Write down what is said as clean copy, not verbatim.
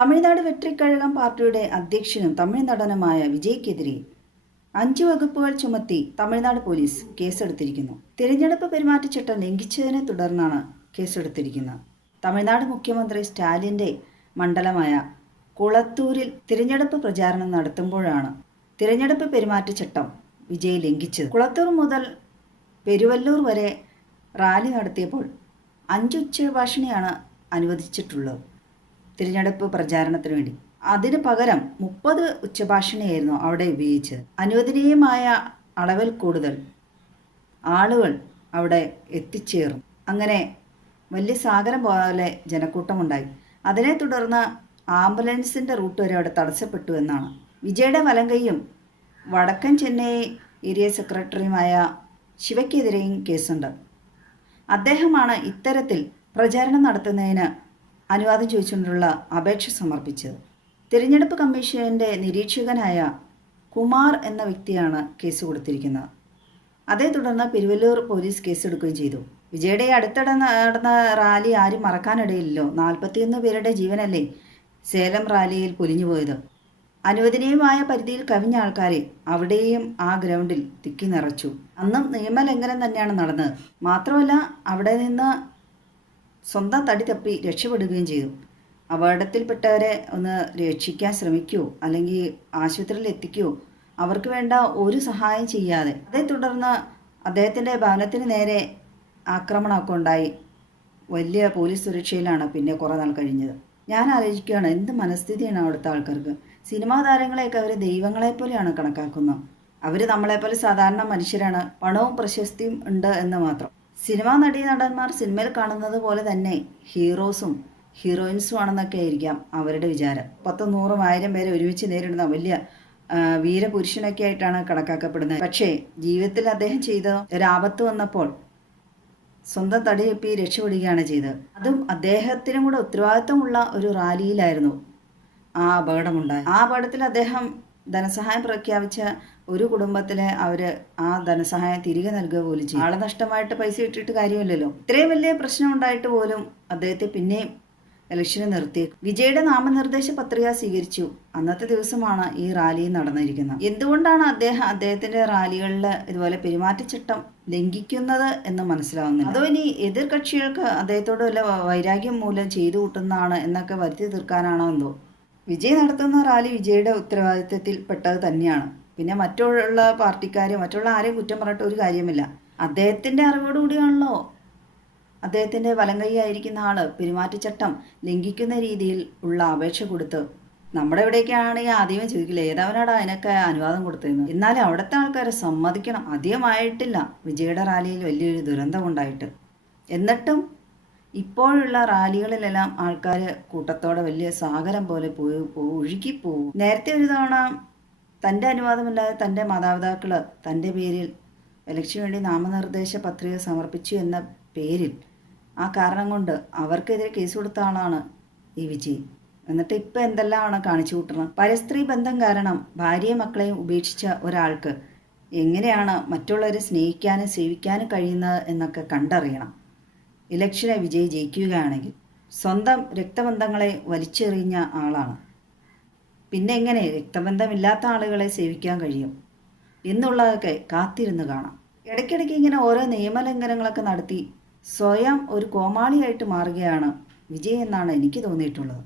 തമിഴ്നാട് വെട്രിക്കഴകം പാർട്ടിയുടെ അധ്യക്ഷനും തമിഴ് നടനുമായ വിജയ്ക്കെതിരെ 5 വകുപ്പുകൾ ചുമത്തി തമിഴ്നാട് പോലീസ് കേസെടുത്തിരിക്കുന്നു. തിരഞ്ഞെടുപ്പ് പെരുമാറ്റച്ചട്ടം ലംഘിച്ചതിനെ തുടർന്നാണ് കേസെടുത്തിരിക്കുന്നത്. തമിഴ്നാട് മുഖ്യമന്ത്രി സ്റ്റാലിൻ്റെ മണ്ഡലമായ കുളത്തൂരിൽ തിരഞ്ഞെടുപ്പ് പ്രചാരണം നടത്തുമ്പോഴാണ് തിരഞ്ഞെടുപ്പ് പെരുമാറ്റച്ചട്ടം വിജയ് ലംഘിച്ചത്. കുളത്തൂർ മുതൽ പെരുവല്ലൂർ വരെ റാലി നടത്തിയപ്പോൾ 5 ഉച്ചഭാഷിണിയാണ് അനുവദിച്ചിട്ടുള്ളത് തിരഞ്ഞെടുപ്പ് പ്രചാരണത്തിന് വേണ്ടി. അതിന് പകരം 30 ഉച്ചഭാഷിണിയായിരുന്നു അവിടെ ഉപയോഗിച്ചത്. അനുവദനീയമായ അളവിൽ കൂടുതൽ ആളുകൾ അവിടെ എത്തിച്ചേർന്നു. അങ്ങനെ വലിയ സാഗരം പോലെ ജനക്കൂട്ടമുണ്ടായി. അതിനെ തുടർന്ന് ആംബുലൻസിൻ്റെ റൂട്ട് വരെ അവിടെ തടസ്സപ്പെട്ടു എന്നാണ്. വിജയുടെ വലങ്കയും വടക്കൻ ചെന്നൈ ഏരിയ സെക്രട്ടറിയുമായ ശിവയ്ക്കെതിരെയും കേസുണ്ട്. അദ്ദേഹമാണ് ഇത്തരത്തിൽ പ്രചാരണം നടത്തുന്നതിന് അനുവാദം ചോദിച്ചുകൊണ്ടുള്ള അപേക്ഷ സമർപ്പിച്ചത്. തിരഞ്ഞെടുപ്പ് കമ്മീഷൻ്റെ നിരീക്ഷകനായ കുമാർ എന്ന വ്യക്തിയാണ് കേസ് കൊടുത്തിരിക്കുന്നത്. അതേ തുടർന്ന് പെരുവല്ലൂർ പോലീസ് കേസെടുക്കുകയും ചെയ്തു. വിജയുടെ അടുത്തിടെ നടന്ന റാലി ആരും മറക്കാനിടയില്ലല്ലോ. 41 പേരുടെ ജീവനല്ലേ സേലം റാലിയിൽ പൊലിഞ്ഞുപോയത്. അനുവദനീയമായ പരിധിയിൽ കവിഞ്ഞ ആൾക്കാരെ അവിടെയും ആ ഗ്രൗണ്ടിൽ തിക്കി നിറച്ചു. അന്നും നിയമലംഘനം തന്നെയാണ് നടന്നത്. മാത്രമല്ല അവിടെ നിന്ന് സ്വന്തം തടി തപ്പി രക്ഷപ്പെടുകയും ചെയ്തു. അപകടത്തിൽപ്പെട്ടവരെ ഒന്ന് രക്ഷിക്കാൻ ശ്രമിക്കുകയോ അല്ലെങ്കിൽ ആശുപത്രിയിൽ എത്തിക്കുകയോ അവർക്ക് വേണ്ട ഒരു സഹായം ചെയ്യാതെ അതേ തുടർന്ന് അദ്ദേഹത്തിൻ്റെ ഭവനത്തിന് നേരെ ആക്രമണമൊക്കെ ഉണ്ടായി. വലിയ പോലീസ് സുരക്ഷയിലാണ് പിന്നെ കുറേ നാൾ കഴിഞ്ഞത്. ഞാൻ ആലോചിക്കുകയാണ്, എന്ത് മനസ്ഥിതിയാണ് അവിടുത്തെ ആൾക്കാർക്ക്. സിനിമാ താരങ്ങളെയൊക്കെ അവർ ദൈവങ്ങളെപ്പോലെയാണ് കണക്കാക്കുന്നത്. അവർ നമ്മളെപ്പോലെ സാധാരണ മനുഷ്യരാണ്, പണവും പ്രശസ്തിയും ഉണ്ട് എന്ന് മാത്രം. സിനിമാ നടന്മാർ സിനിമയിൽ കാണുന്നത് പോലെ തന്നെ ഹീറോസും ഹീറോയിൻസും ആണെന്നൊക്കെ ആയിരിക്കാം അവരുടെ വിചാരം. 10, 100, 1000 പേരെ ഒരുമിച്ച് നേരിടുന്ന വലിയ വീരപുരുഷനൊക്കെ ആയിട്ടാണ് കണക്കാക്കപ്പെടുന്നത്. പക്ഷേ ജീവിതത്തിൽ അദ്ദേഹം ചെയ്ത ഒരാപത്ത് വന്നപ്പോൾ സ്വന്തം തടി തപ്പി രക്ഷപ്പെടുകയാണ് ചെയ്തത്. അതും അദ്ദേഹത്തിനും കൂടെ ഉത്തരവാദിത്വമുള്ള ഒരു റാലിയിലായിരുന്നു ആ അപകടമുണ്ടായത്. ആ അപകടത്തിൽ അദ്ദേഹം ധനസഹായം പ്രഖ്യാപിച്ച ഒരു കുടുംബത്തിലെ അവർ ആ ധനസഹായം തിരികെ നൽകുക പോലും ചെയ്യും. ആളെ നഷ്ടമായിട്ട് പൈസ ഇട്ടിട്ട് കാര്യമില്ലല്ലോ. ഇത്രയും വലിയ പ്രശ്നം ഉണ്ടായിട്ട് പോലും അദ്ദേഹത്തെ പിന്നെയും ഇലക്ഷന് നിർത്തി. വിജയുടെ നാമനിർദ്ദേശ പത്രിക സ്വീകരിച്ചു. അന്നത്തെ ദിവസമാണ് ഈ റാലി നടന്നിരിക്കുന്നത്. എന്തുകൊണ്ടാണ് അദ്ദേഹത്തിൻ്റെ റാലികളിൽ ഇതുപോലെ പെരുമാറ്റച്ചട്ടം ലംഘിക്കുന്നത് എന്ന് മനസ്സിലാവുന്നില്ല. അതോ ഇനി എതിർ കക്ഷികൾക്ക് അദ്ദേഹത്തോട് വല്ല വൈരാഗ്യം മൂലം ചെയ്തു കൂട്ടുന്നതാണ് എന്നൊക്കെ വരുത്തി തീർക്കാനാണോ എന്തോ. വിജയ് നടത്തുന്ന റാലി വിജയുടെ ഉത്തരവാദിത്വത്തിൽ പെട്ടത് തന്നെയാണ്. പിന്നെ മറ്റുള്ള പാർട്ടിക്കാർ മറ്റുള്ള ആരെയും കുറ്റം പറഞ്ഞിട്ട് ഒരു കാര്യമില്ല. അദ്ദേഹത്തിൻ്റെ അറിവോടുകൂടിയാണല്ലോ അദ്ദേഹത്തിൻ്റെ വലങ്കൈയായിരിക്കുന്ന ആൾ പെരുമാറ്റച്ചട്ടം ലംഘിക്കുന്ന രീതിയിൽ ഉള്ള അപേക്ഷ കൊടുത്ത്. നമ്മുടെ ഇവിടെയൊക്കെ ആണെങ്കിൽ ആദ്യമേ ചോദിക്കില്ല ഏതവനാടാ അതിനൊക്കെ അനുവാദം കൊടുത്തതെന്ന്. എന്നാലും അവിടുത്തെ ആൾക്കാരെ സമ്മതിക്കണം. അധികമായിട്ടില്ല വിജയുടെ റാലിയിൽ വലിയൊരു ദുരന്തം ഉണ്ടായിട്ട്. എന്നിട്ടും ഇപ്പോഴുള്ള റാലികളിലെല്ലാം ആൾക്കാർ കൂട്ടത്തോടെ വലിയ സാഗരം പോലെ ഒഴുകിപ്പോവും. നേരത്തെ ഒരു തവണ തൻ്റെ അനുവാദമില്ലാതെ തൻ്റെ മാതാപിതാക്കൾ തൻ്റെ പേരിൽ ഇലക്ഷന് വേണ്ടി നാമനിർദ്ദേശ പത്രിക സമർപ്പിച്ചു എന്ന പേരിൽ ആ കാരണം കൊണ്ട് അവർക്കെതിരെ കേസ് കൊടുത്ത ആളാണ് ഈ വിജയ്. എന്നിട്ട് ഇപ്പം എന്തെല്ലാമാണ് കാണിച്ചു കൂട്ടുന്നത്. പരസ്ത്രീ ബന്ധം കാരണം ഭാര്യയും മക്കളെയും ഉപേക്ഷിച്ച ഒരാൾക്ക് എങ്ങനെയാണ് മറ്റുള്ളവരെ സ്നേഹിക്കാനും സേവിക്കാനും കഴിയുന്നത് എന്നൊക്കെ കണ്ടറിയണം. ഇലക്ഷനെ വിജയ് ജയിക്കുകയാണെങ്കിൽ സ്വന്തം രക്തബന്ധങ്ങളെ വലിച്ചെറിഞ്ഞ ആളാണ്. പിന്നെ എങ്ങനെ രക്തബന്ധമില്ലാത്ത ആളുകളെ സേവിക്കാൻ കഴിയും എന്നുള്ളതൊക്കെ കാത്തിരുന്ന് കാണാം. ഇടയ്ക്കിടയ്ക്ക് ഇങ്ങനെ ഓരോ നിയമലംഘനങ്ങളൊക്കെ നടത്തി സ്വയം ഒരു കോമാളിയായിട്ട് മാറുകയാണ് വിജയ് എന്നാണ് എനിക്ക് തോന്നിയിട്ടുള്ളത്.